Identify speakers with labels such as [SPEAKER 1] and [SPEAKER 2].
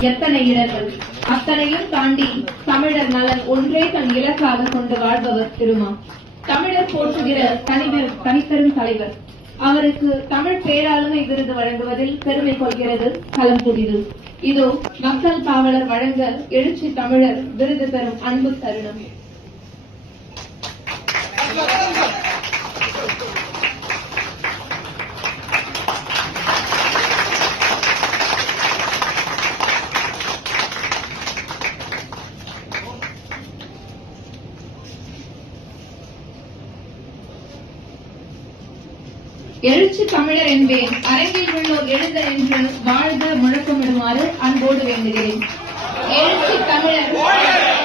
[SPEAKER 1] எத்தனை இடர்கள் அத்தனையும் தாண்டி தமிழர் நலன் ஒன்றே தன் இலக்காக கொண்டு வாழ்பவர் திருமா. தமிழர் போற்றுகிற தனிவர் தனிப்பெரும் தலைவர். அவருக்கு தமிழ் பேராளுமை விருது வழங்குவதில் பெருமை கொள்கிறது களம் புதிது. இதோ மக்கள் காவலர் வழங்க எழுச்சி தமிழர் விருது பெறும் அன்பு தருணம். எழுச்சி தமிழர் என்பேன். அரங்கில் உள்ளோர் எழுந்த என்று வாழ்க முழக்கமிடுமாறு அன்போடு வேண்டுகிறேன். எழுச்சி தமிழர்.